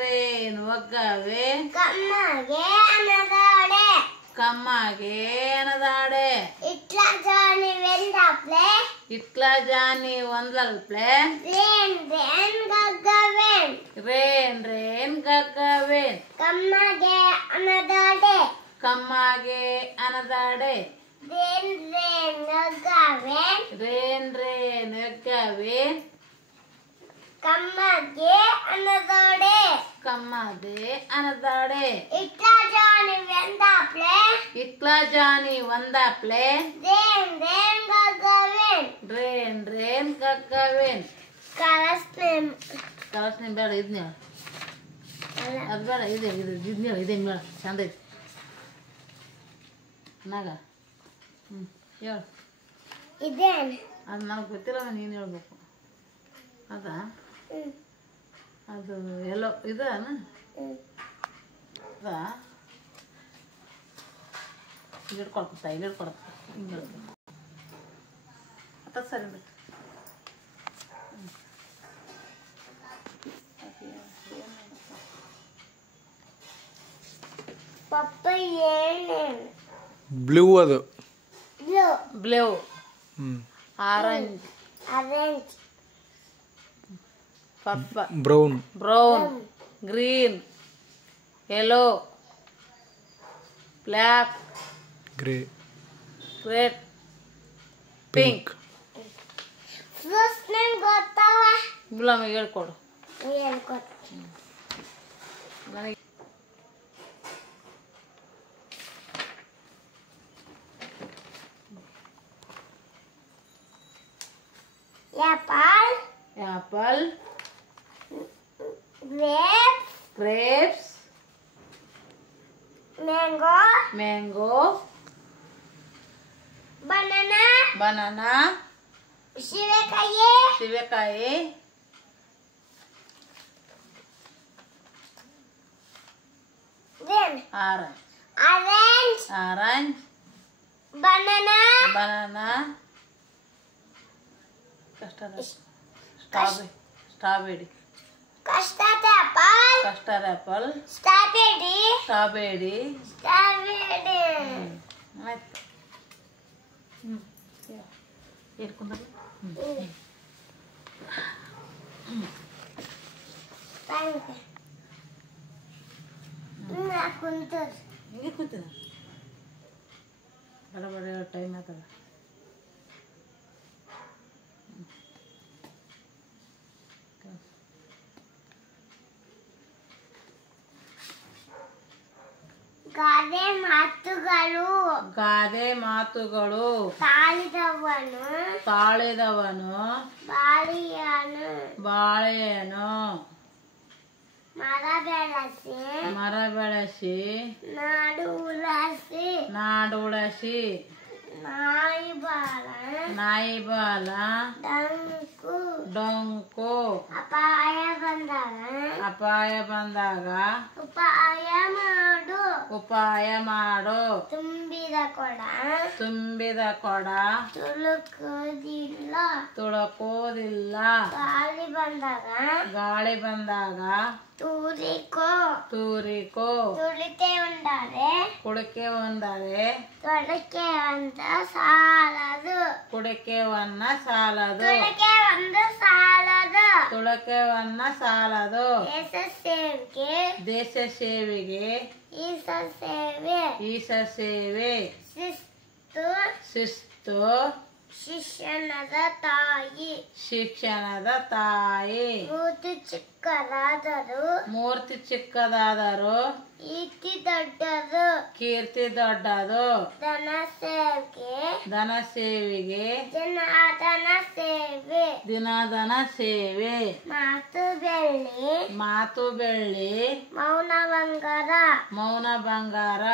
Rain ಒಗ್ಗವೆ ಕಮ್ಮಗೆ ಅನದಾಡೆ ಇಟ್ಲ ಜಾನಿ ಒಂದಲ್ಪ್ಲೆ rain ಗಗ್ಗವೇನ್ ಕಮ್ಮಗೆ ಅನದಾಡೆ rain ಒಗ್ಗವೇನ್ ಕಮ್ಮದೆ ಅನದಾಡೆ ಇಟ್ಲ ಜಾನಿ ಒಂದಾಪ್ಲೆ rain ಗಗ್ಗವೇನ್ ಕಲಸ್ನೆ ಬೇಡ ಇದ್ನ ಅದು ಬೇಡ ಇದೆ ಮೇಳ ಚಂದ ಐತಿ ನಾಗ ಹೇಳು ಅದು ನನಗೆ ಗೊತ್ತಿಲ್ಲ ನೀನು ಹೇಳ್ಬೇಕು ಅದಾ ಅದು ಎಲ್ಲೋ ಇದಾನ ಅದಾ ಇಲ್ಲಿ ಹಿಡ್ಕೊಳ್ತಾ ಹಿಂಗೆ ಹೇಳ್ತೀನಿ ಅತ್ತ ಸರಿ ಬ್ಲೂ ಅದು blue orange brown green yellow black red pink ಗುಲಾಮಿಗೆ ಹೇಳ್ಕೊಡು ನನಗೆ apple grapes mango banana ಸೀಬೆಕಾಯಿ orange banana strawberry custard apple strawberry ಆಯ್ತು ಏರ್ಕೊಂಡ್ರೆ ಹಿಂಗೆ ಕೂತಿದ ಬಡ ಟೈಮ್ ಆಗ್ತದ ಗಾದೆ ಮಾತುಗಳು ತಾಳಿದವನು ಬಾಳೆಯನು ಮರ ಬೆಳೆಸಿ ನಾಡು ಉಳಸಿ ನಾಯಿ ಬಾಲ ಡೊಂಕು ಅಪಾಯ ಬಂದಾಗ ಉಪಾಯ ಮಾಡು ತುಂಬಿದ ಕೊಡ ತುಳುಕೋದಿಲ್ಲ ಗಾಳಿ ಬಂದಾಗ ತೂರಿಕೋ ಕುಡಿಕೆ ಒಂದರೆ ಕುಡಿಕೆವನ್ನ ಸಾಲದು ತುಳಕೆವನ್ನ ಸಾಲದು ದೇಶ ಸೇವೆಗೆ ಈಶ ಸೇವೆ ಶಿಸ್ತು ಶಿಕ್ಷಣದ ತಾಯಿ ಮೂರ್ತಿ ಚಿಕ್ಕದಾದರೂ ಕೀರ್ತಿ ದೊಡ್ಡದು ಧನ ಸೇವೆಗೆ ದಿನಧನ ಸೇವೆ ಮಾತು ಬೆಳ್ಳಿ ಮೌನ ಬಂಗಾರ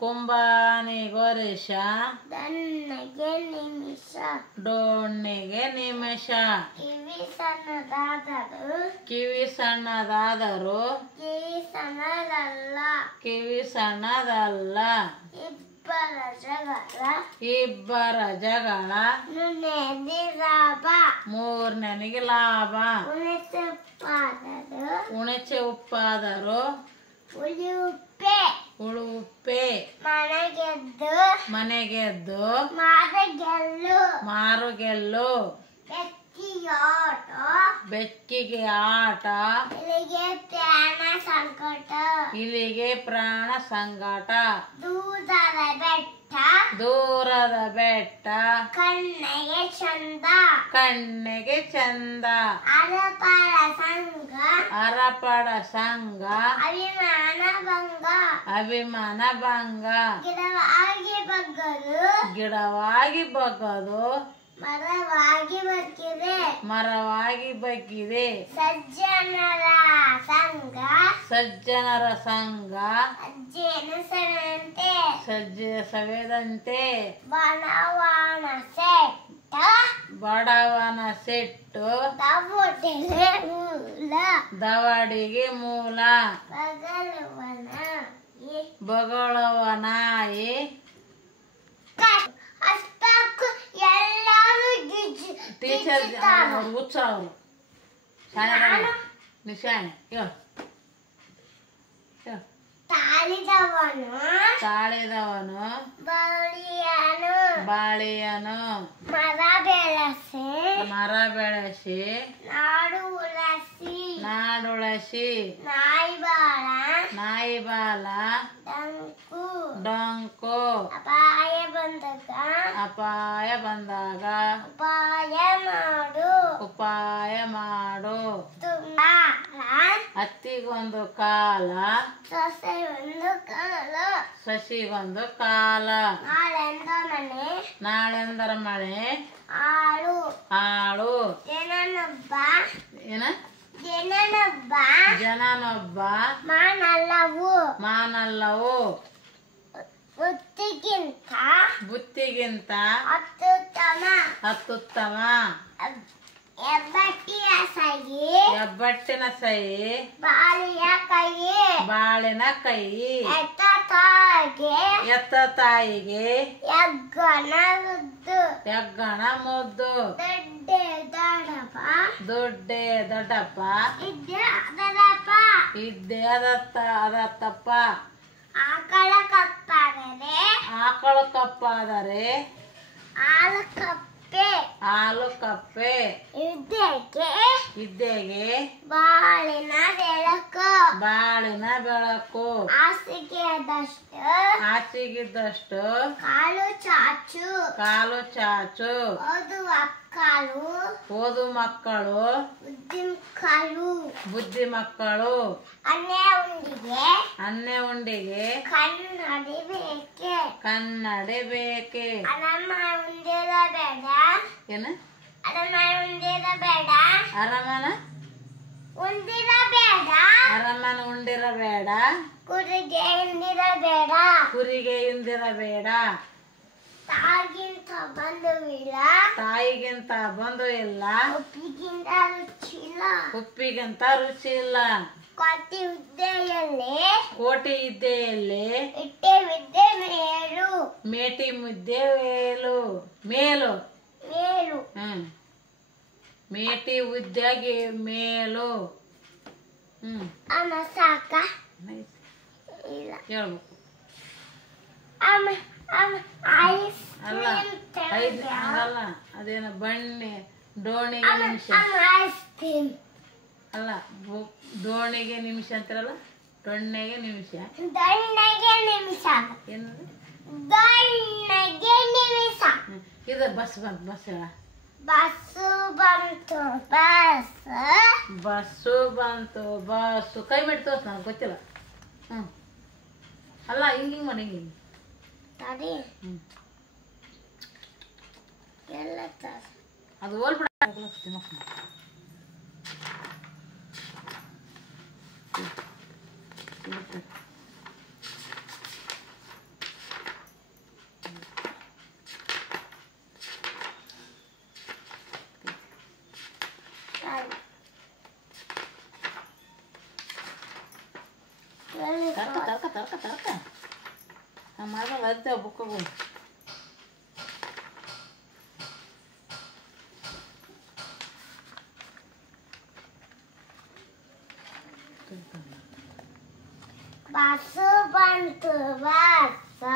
ಕುಂಬಾನಿಗೊರಿಷ ಡೋಣ್ಣಿಗೆ ನಿಮಿಷ ಕಿವಿ ಸಣ್ಣದಾದರೂ ಕಿವಿ ಸಣ್ಣದಲ್ಲ ಇಬ್ಬರ ಜಗಳ ಮೂರನೇನಿಗೆ ಲಾಭ. ಉಣಿಸುಪ್ಪಾದರು ಉಣಚೆ ಉಪ್ಪಾದರು ಹುಳಿ ಉಪ್ಪೆ ಹುಳು ಉಪ್ಪೆ. ಮನೆಗೆದ್ದು ಮನೆಗೆದ್ದು ಮಾದಗೆಲ್ಲು ಮಾರುಗೆಲ್ಲು. ಬೆಕ್ಕಿಯಾಟ ಬೆಕ್ಕಿಗೆ ಆಟ. ಇಲ್ಲಿಗೆ ಪ್ರಾಣ ಸಂಕಟ ಇಲಿಗೆ ಪ್ರಾಣ ಸಂಕಟ. ದೂರದ ಬೆಟ್ಟ ದೂರದ ಬೆಟ್ಟ. ಕಣ್ಣಿಗೆ ಚಂದ ಕಣ್ಣಿಗೆ ಚಂದ. ಅರಪರ ಸಂಘ ಅರಪಡ ಸಂಘ. ಅಭಿಮಾನ ಭಂಗ ಅಭಿಮಾನ ಭಂಗ. ಗಿಡವಾಗಿ ಬಗ್ಗದು ಗಿಡವಾಗಿ ಬಗ್ಗದು ಮರವಾಗಿ ಬಗ್ಗಿದೆ ಮರವಾಗಿ ಬಗ್ಗಿದೆ. ಸಜ್ಜನರ ಸಂಘ ಸಜ್ಜನರ ಸಂಘ. ಅಜ್ಜೇನ ಸರಂತೆ ಸಜ್ಜೆ ಸವೆದಂತೆ. ಬಣವಾನ ಸೆಟ್ಟ ಬಡವನ ಸೆಟ್ಟು. ದವಡೆಗೆ ಮೂಲ ದವಡಿಗೆ ಮೂಲ. ಬಗಲುವನ ಬಗಳವ ನಾಯಿ. ಅಷ್ಟಕ್ಕೂ ಎಲ್ಲರೂ ಟೀಚರ್ ಉತ್ಸವ ಅವರು ಶಾಲೆ ನಿಶಾನೆ ಹೇಳು ಹೇಳು. ತಾಳಿದವನು ತಾಳಿದವನು ಬಳಿಯನು ಬಾಳಿಯನು. ಮರ ಬೆಳೆಸಿ ಮರ ಬೆಳೆಸಿ ನಾಡು ಉಳಸಿ ನಾಡುಳಸಿ. ನಾಯಿ ಬಾಳ ನಾಯಿ ಬಾಲ. ಡಂಕು ಡೊಂಕು. ಅಪಾಯ ಬಂದಾಗ ಅಪಾಯ ಬಂದಾಗ ಉಪಾಯ ಮಾಡು ಉಪಾಯ ಮಾಡು. ತುಂಬ ಹತ್ತಿಗೊಂದು ಕಾಲ ಸೊಸೆ ಒಂದು ಕಾಲು ಸಸಿಗೊಂದು ಕಾಲ. ನಾಳೆಂದ ಮನೆ ನಾಳೆಂದರ ಮಳೆ ಆಳು ಆಳು. ಜನನೊಬ್ಬ ಏನ ಜನನೊಬ್ಬ ಜನನೊಬ್ಬ ಮಾನಲ್ಲವು ಮಾನಲ್ಲವು. ಬುತ್ತಿಗಿಂತ ಬುತ್ತಿಗಿಂತ ಅತ್ಯುತ್ತಮ ಅತ್ಯುತ್ತಮ. ಎಬ್ಬಟ್ಟಿಯ ಸಹಿ ಹೆಬ್ಬಟ್ಟಿನ ಸಹಿ ಬಾಳಿಯ ಕೈ ಬಾಳಿನ ಕೈ. ಎತ್ತ ತಾಯಿಗೆ ಎತ್ತ ತಾಯಿಗೆ ಯಜ್ಞನ ಮುದ್ದು ಯಗ್ಗಣ ಮುದ್ದು. ದೊಡ್ಡೆ ದೊಡ್ಡಪ್ಪ ದೊಡ್ಡೆ ದೊಡ್ಡಪ್ಪ ಇದ್ದೆ ಅದರಪ್ಪ ಇದ್ದೆ ಅದತ್ತಪ್ಪ. ಆಕಳ ಕಪ್ಪಾದರೆ ಆಕಳು ಕಪ್ಪಾದರೆ ಹಾಲು ಕಪ್ಪೆ ಹಾಲು ಕಪ್ಪೆ. ಇದ್ದಕ್ಕೆ ಇದ್ದೆಗೆ ಬಾಳಿನ ಬೆಳಕು ಬಾಳಿನ ಬೆಳಕು. ಹಾಸಿಗೆದಷ್ಟು ಹಾಸಿಗಿದ್ದಷ್ಟು ಕಾಲು ಚಾಚು ಕಾಲು ಚಾಚು. ಓದುವ ಕಾಲು ಓದು ಮಕ್ಕಳು ಬುದ್ಧಿ ಮಕ್ಕಳು. ಅನ್ನೆ ಉಂಡಿಗೆ ಕನ್ನಡಿ ಬೇಕೆ ಕನ್ನಡಿ ಬೇಕೆ. ಅರಮ ಉಂಡಿರಬೇಡ ಏನು ಅರಮ ಉಂಡಿರಬೇಡ ಅರಮನ ಉಂಡಿರಬೇಡ ಅರಮನ ಉಂಡಿರಬೇಡ. ಕುರಿಗೆ ಉಂಡಿರಬೇಡ ಕುರಿಗೆ ಇಂದಿರಬೇಡ. ತಾಗಿಂತ ಬಂಧುವಿಲ್ಲ ತಾಯಿಗಿಂತ ಬಂಧು ಇಲ್ಲ. ಉಪ್ಪಿಗಿಂತ ರುಚಿಲ್ಲ ಉಪ್ಪಿಗಿಂತ ರುಚಿ ಇಲ್ಲ. ಕೋಟಿ ಹುದ್ದೆಯಲ್ಲಿ ಕೋಟಿ ಇದ್ದೆಯಲ್ಲಿ ಇಟ್ಟೆ ವಿದ್ಯೆ ಮೇಲು ಮೇಟಿ ಮುದ್ದೆ ಮೇಲು ಮೇಲು. ಮೇಲು ಮೇಟಿ ಉದ್ಯಾಗಿ ಮೇಲು. ಅಮ್ಮ ಸಾಕ ಇಲ್ಲ ಹೇಳ್ಬೇಕು. ಅಮ್ಮ ಅಮ್ಮ ಐಸ್ ಅಲ್ಲ ಹಂಗಲ್ಲ. ಅದೇನು ಬಣ್ಣೆ ಡೋಣಿಗೆ ನಿಮಿಷ ಐಸ್ ಕ್ರೀಮ್ ಅಲ್ಲ. ದೋಣಿಗೆ ನಿಮಿಷ ಅಂತಾರಲ್ಲ. ದೊಣ್ಣೆಗೆ ನಿಮಿಷ. ದಣ್ಣಗೆ ನಿಮಿಷ ಏನದು ದಣ್ಣಗೆ ನಿಮಿಷ. ಇದು ಬಸ್ ಬಂತು. ಬಸ್ ಹೇಳ. ಬಸ್ಸು ಬಂತು ಬಸ್ ಬಸ್ಸು ಬಂತು ಬಸ್ಸು. ಕೈ ಮಾಡಿ ತೋರ್ಸ ನನಗೆ ಗೊತ್ತಿಲ್ಲ. ಅಲ್ಲ ಹಿಂಗೆ ಮಾಡಿ ಹಿಂಗೆ ತಡಿ ಎಲ್ಲ ಅದು ಹೋಲ್ಬಿಡ. ತರ್ಕ ನಾ ಮಾಡಲ್ಲ ಅರ್ತೇವೆ ಬುಕ್ಕಗಳು. ಬಸ್ಸು ಬಂತು ಬಸ್ಸು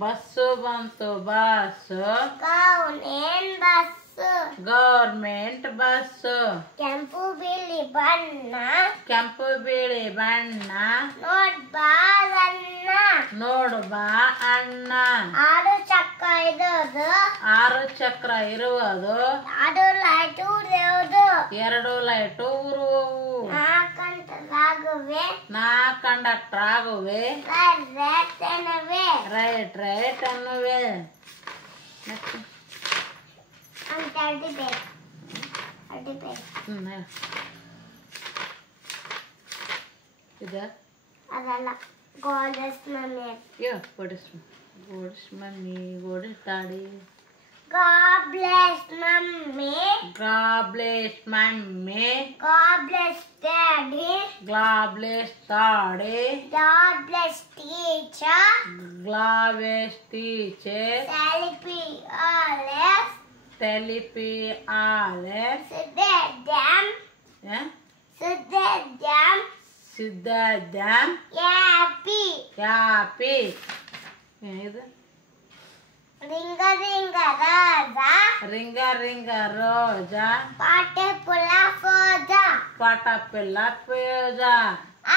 ಬಸ್ಸು ಬಂತು bus government bus government bus ಕೆಂಪು ಬಿಳಿ ಬಣ್ಣ ಕೆಂಪು ಬಿಳಿ ಬಣ್ಣ ನೋಡ್ ಬಾರಣ್ಣ ನೋಡು ಬಾ ಅಣ್ಣ 6 ಚಕ್ರ ಇರೋದು 6 ಚಕ್ರ ಇರುವುದು 2 ಲೈಟ್ ಉರಿಯೋದು 2 ಲೈಟು ಉರುವವು 4 ಕಂಡಕ್ಟರಾಗುವೆ 4 ಕಂಡಕ್ಟರ್ ಆಗುವೆ ರೈಟ್ ಎನ್ನುವೆ ರೈಟ್ ಅನ್ನುವೆ ಅಂತ ಅಡಿಬೇಕು ಇದ ಅದಲ್ಲ ಗೋಲ್ಡಸ್ ಮಮ್ಮಿ ಯೋ ಗೋಡಿಸ್ ಮಮ್ಮಿ ಗೋಡಿಸ್ತಾಡಿ God bless mommy. God bless mommy. God bless daddy. God bless daddy. God bless teacher. God bless teacher. Telepi Alex. Telepi Alex. Siddham. Yeah? Siddham. Siddham. Yappy. Yappy. ಇದು Ringa ringa raja. Ring a ring a roses Pate pula foja. ಪಟ ಪಿಲ್ಲ ಪೇಜ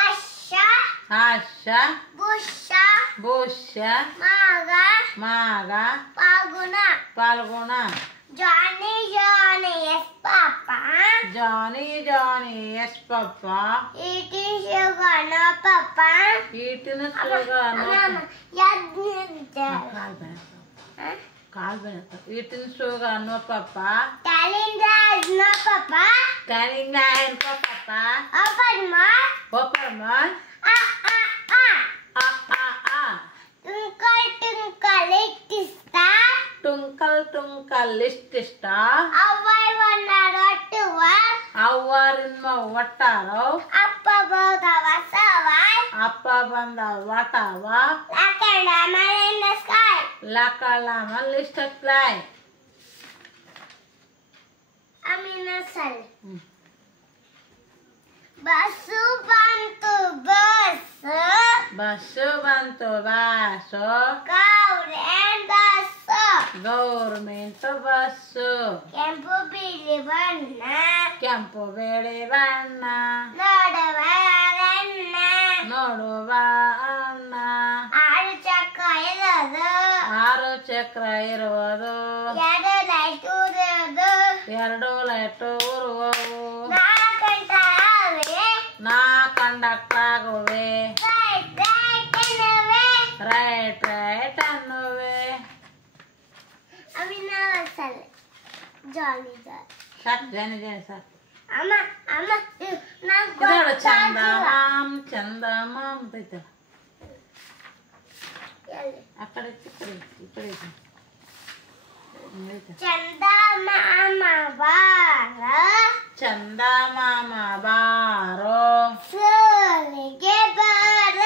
Asha. ಆಶ Busha. ಭೂಷ Maga. ಮಾಗ Paguna. ಪಾಲ್ಗುಣ Johnny Johnny yes papa. Johnny yes papa Eating sugar no papa. Eating sugar ಕಾಲ್ ಬೆಳತ ಈಟಿನ ಸುಗ ಅನ್ನೋ papa Telling that no papa. ಟ್ಯಾನಿಂಗ್ ಪಪ್ಪ Open more. ಒಪ್ಪಮ್ಮ Ah ah ah. ಆ ಆ ಆ Twinkle twinkle little star. Twinkle ಲಿಸ್ಟ್ ಇಷ್ಟ How I wonder what to wear. ಅವ್ವರಿನ್ಮ ಒಟ್ಟಾರೋ Up above the wasawai. ಅಪ್ಪ ಬಂದ ವಾಟವ Like a diamond in the sky. ಲಕಳಮ ಲಿಸ್ಟ್ ಫ್ಲೈ I'm in a cell. Basu bantu basu. Bus ಬಂತು bus Gauren basu. Government bus ಕೆಂಪು ಬಿಳಿ ಬಣ್ಣ ಕೆಂಪು ಬೇಳೆ ಬಣ್ಣ ನೋಡುವರಣ್ಣ ನೋಡುವ ಅಣ್ಣ 6 ಚಕ್ರ ಇರೋದು 6 ಚಕ್ರ ಇರುವುದು 2 ಲೈಟ್ ಉರಿಯೋದು 2 ಲೈಟ್ ಉರುವವು 4 ಕಂಡಕ್ಟರಾಗುವೆ 4 ಕಂಡಕ್ಟರ್ ಆಗುವೆ ರೈಟ್ ಎನ್ನುವೆ ರೈಟ್ ಅನ್ನುವೆ ಅವಿನಾವ ಸಲ ಜಾಲಿ ಸಾಕು ಜನ ಸಾಕು ಅಮ್ಮ ಅಮ್ಮ ಇದಳು ಚಂದ ಮಾಮ್ ಅಂತೈತಲ್ಲ ಆ ಕಡೆ ಈ ಕಡೆ ಚಂದ ಮಾಮ ಬಾರ ಚಂದ ಮಾಮ ಬಾರೋ ಸೋಲಿಗೆ ಬಾರ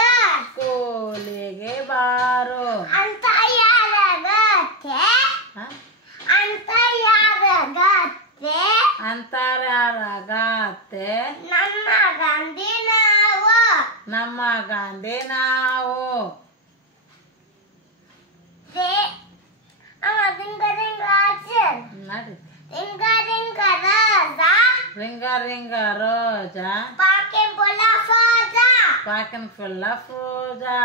ಕೋಲಿಗೆ ಬಾರೋ ಅಂತ ಯಾರಗತ್ತೆ ಹ? ಅಂತ ಯಾರಗತ್ತೆ ಅಂತರ್ಯಾರಗತ್ತೆ ನಮ್ಮ ಗಾಂಧಿ ನಮ್ಮ ಗಾಂಧಿ ನಾವು ನಡಿ ರಿಂಗ ರೋಜಾ ಪಾಕನ್ ಫುಲ್ಲ ಫೂಜಾ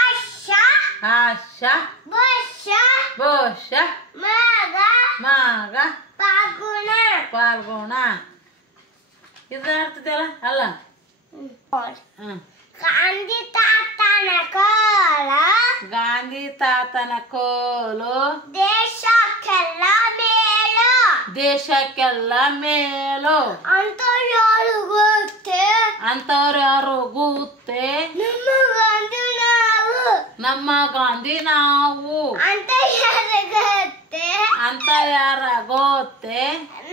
ಆಶಾ ಬೋಷ ಮಾಗ ಪಾಲ್ಗುಣ ಇದು ಆಡ್ತಿದ್ದಲ್ಲ ಅಲ್ಲ ಹ್ಮ್ ಗಾಂಧಿ ತಾತನ ಕಾಲ ಗಾಂಧಿ ತಾತನ ಕೋಲು ದೇಶಕ್ಕೆಲ್ಲ ಮೇಲು ಅಂತ ಯಾರು ಗೊತ್ತೇ ಅಂತವ್ರು ಯಾರು ಗೊತ್ತೇ ನಮ್ಮ ಗಾಂಧಿ ನಾವು ನಮ್ಮ ಗಾಂಧಿ ನಾವು ಅಂತ ಯಾರು ಗೊತ್ತೇ ಅಂತ ಯಾರ ಗೊತ್ತೇ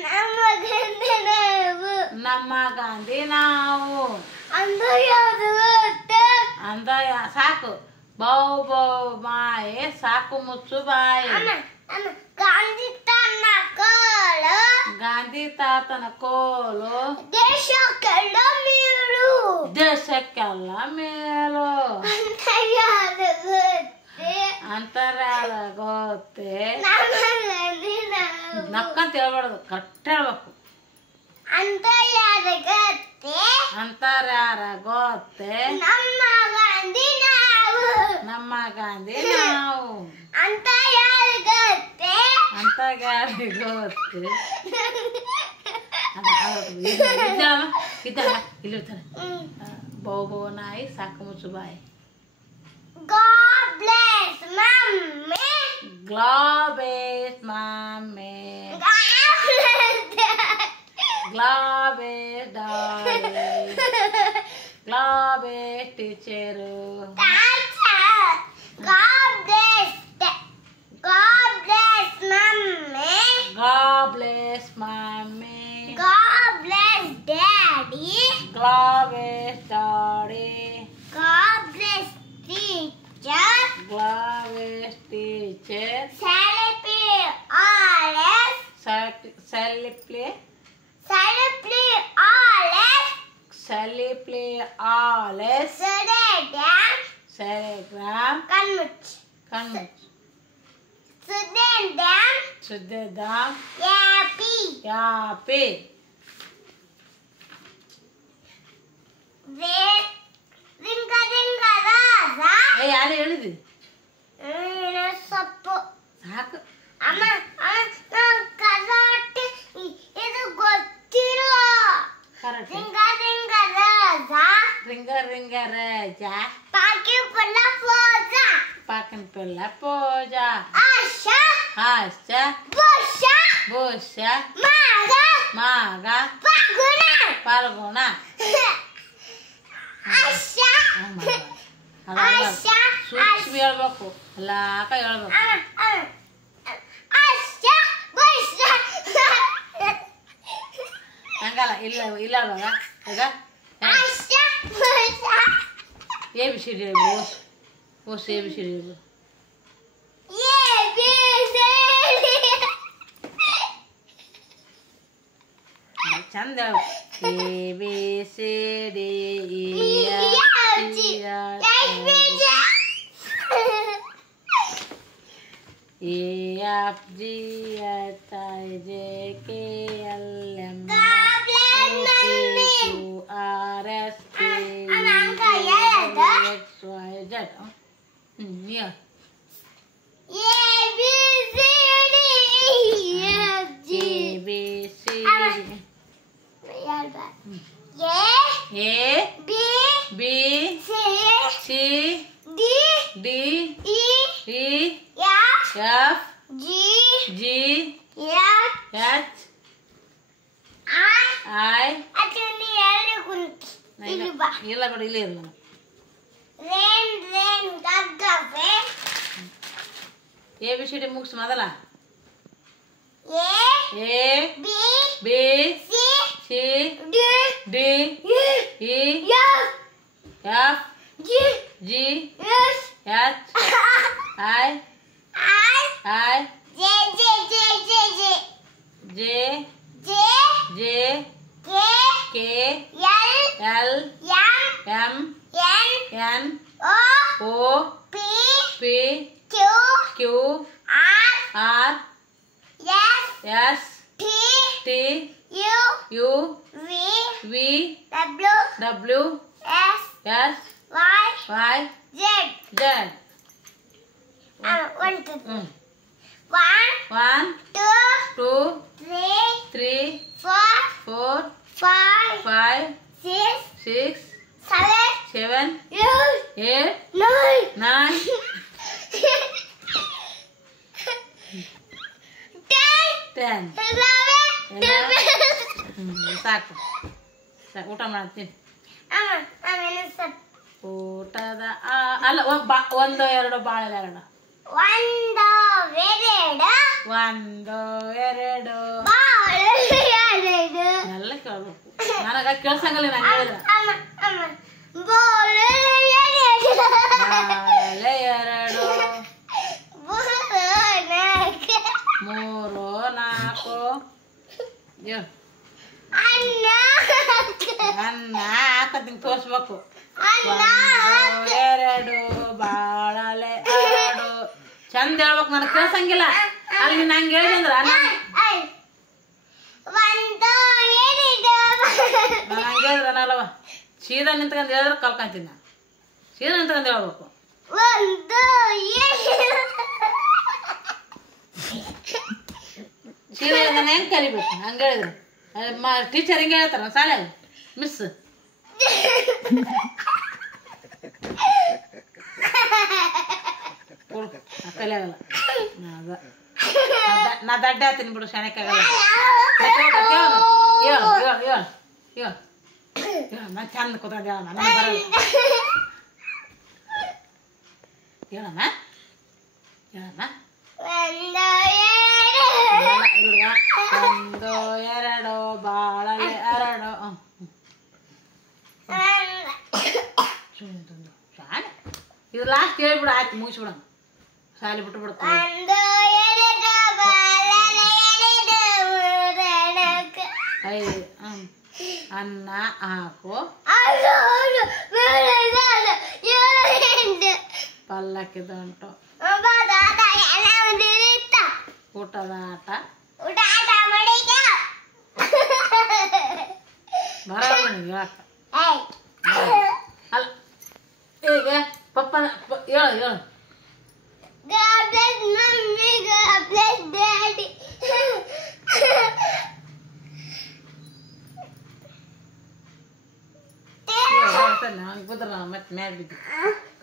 ನಮ್ಮ ಗಾಂಧಿ ನಾವು ನಮ್ಮ ಗಾಂಧಿ ನಾವು ಅಂತ ಯಾರು ಗೊತ್ತೇ ಅಂದ ಸಾಕು ಬೌ ಬಾಯೆ ಸಾಕು ಮುಚ್ಚು ಬಾಯಿ ಗಾಂಧಿ ತನ್ನ ಕಾಲ ಗಾಂಧಿ ತಾತನ ಕೋಲು ದೇಶಕ್ಕೆಲ್ಲ ಮೇಲು ದೇಶಕ್ಕೆಲ್ಲ ಮೇಲು ಅಂತ ಯಾರು ಗೊತ್ತೇ ಅಂತರ್ಯಾಳ ಗೊತ್ತೇ ನಮ್ಮಲ್ಲಿ ನಾವು ನಕ್ಕಂತ ಹೇಳ್ಬಾರ್ದು ಕರೆಕ್ಟ್ ಹೇಳ್ಬೇಕು ಅಂತ ಯಾರು ಗೊತ್ತೇ ಅಂತರ್ಯಾರ ಗೊತ್ತೇ ನಮ್ಮ ಗಾಂಧಿ ನಾವು ನಮ್ಮ ಗಾಂಧಿ ನಾವು ಅಂತ ಯಾರು ಗೊತ್ತೇ ಅಂತ ಗಾಡಿ ಗೊತ್ತೇ ಇದ್ದಾಳ ಇಲ್ಲಿ ಇರ್ತಾನೆ ಬಹು ನಾಯಿ ಸಾಕು ಮುಚ್ಚು ಬಾಯಿ God bless mommy. Globes mommy God bless dad. Globes daddy Globes teacher God bless dad. God bless mommy. God bless mommy God bless daddy. Globes daddy God bless teacher. Globes teacher Celebrate always. Celebrate Celebrate always. Celebrate always Sudan Telegram Kanmuch. Kanmuch Sudan Suddedam Yappy. Yapi Ringa ringa raza. ಯಾರು ಹೇಳಿದಿ ಸೊಪ್ಪು ಸಾಕು ಅಮ್ಮ karate ಇದು ಗೊತ್ತಿರೋ correct ring a ring a ರಾಜ ring a ring a ರಜ ಪಾಕಿ ಪಲ್ಲ ಪೋಜ ಪಾಕನ್ ಪಿಲ್ಲ ಪೂಜಾ ಆಶಾ ಹಾಸ್ಯ ಬುಷ ಭೂಷ ಮಾಗ ಮಾಗ ಪಗುಣ ಪಾಲ್ಗುಣ ಆಶಾ ಆಶಾ ಸೂಕ್ಷ್ಮ ಹೇಳ್ಬೇಕು ಎಲ್ಲಾಕ ಹೇಳ್ಬೇಕು ಆಶಾ ಬುಷ ಹಂಗಲ್ಲ ಇಲ್ಲ ಇಲ್ಲ ಇವಾಗ ಈಗ ಆಶಾ ಬುಷ ಎ ಬಿ ಸಿ ಡಿ ಹೇಳ್ಬೋದು ಓಸ್ ಎ ಬಿ ಸಿ ಡಿ ಹೇಳ್ಬೋದು ಚಂದ A B C D E F G H I J K L M N O P Q R S T U V X Y Z yeah A B C D A B C D E F G H I ಇಲ್ಲ ಬಿಡು ಇಲ್ಲೇ ಇರಲ್ಲ A B C D ಮುಗಿಸ್ ಮೊದಲ A B C D E F G H I J J K L M N O P Q R S T U V W S Y Z one two three four five six seven eight nine ten ಸಾಕು ಸಾಕು ಊಟ ಮಾಡ್ತೀನಿ ಊಟದ ಅಲ್ಲ ಒಂದು ಎರಡು ಬಾಳೆಲೆರಡು ಒಂದು ಎರಡು ಎಲ್ಲ ಕೇಳ್ಬೇಕು ನನಗ ಕೇಳ್ಸಂಗಲ್ಲ ನಾನು ಹೇಳಿದ್ರೆ ಬಾಳೆ ಎರಡು ಮೂರು ನಾಲ್ಕು ಹೇಳು ಅನ್ನ ಅನ್ನ ಹಾಕತ್ತೀನಿ ತೋರಿಸ್ಬೇಕು. ಅನ್ನ 1 2 ಬಾಳಲೆ 2 ಚಂದ ಹೇಳ್ಬೇಕು. ನನಗೆ ಕೇಳ್ಸಂಗಿಲ್ಲ. ಅಲ್ಲಿ ನೀನು ಹಂಗೆ ಹೇಳಿದೆ ಅಂದ್ರೆ ನಾನು ಹಂಗೆ ಹೇಳಿದ್ರೆ ಅಲ್ಲವ ಸೀದಾ ನಿಂತ್ಕೊಂಡು ಹೇಳಿದ್ರೆ ಕಲ್ಕೊಂತೀನಿ. ನಾನು ಸೀದಾ ನಿಂತ್ಕೊಂಡು ಹೇಳ್ಬೇಕು. ಸೀದಾ ನಾನು ಹೆಂಗೆ ಕಲಿಬೇಕು ಹಂಗೆ ಹೇಳಿದ್ರೆ ಟೀಚರ್ ಹಿಂಗೆ ಹೇಳ್ತಾರ ಶಾಲೆ ಮಿಸ್. ಕಲಿಯಾಗಲ್ಲ ನಾ ದಡ್ಡ ಆತೀನಿ ಬಿಡು ಶಾಣಕ್ಕಾಗಲ್ಲ. ಹೇಳು ನಾನು ಚಂದ ಕೂತ್ಕೊಂಡು ಹೇಳಮ್ಮ ನನಗೆ ಬರಲ್ಲ. ಹೇಳಮ್ಮ ಹೇಳಮ್ಮ 1 2 ಬಾಳಲೆ 2 ಶಾಲೆ ಇದು ಲಾಸ್ಟ್ ಹೇಳ್ಬಿಡು. ಆಯ್ತು ಮುಗಿಸ್ಬಿಡೋಣ. ಶಾಲೆ ಬಿಟ್ಟು ಬಿಡ್ತೀವಿ. ಅನ್ನ ಹಾಕು ಪಲ್ಲಕ್ಕಿ ದಂಟು ಊಟದ ಆಟ ಬರಲ್ಲ ನಿನಗೆ ಹೇಳಕ್ಕ. ಅಲ್ಲ ಈಗ ಪಪ್ಪ ಹೇಳು God bless mommy, God bless daddy. ಮತ್ತೆ ಮ್ಯಾಲೆ ಬಿದ್ದು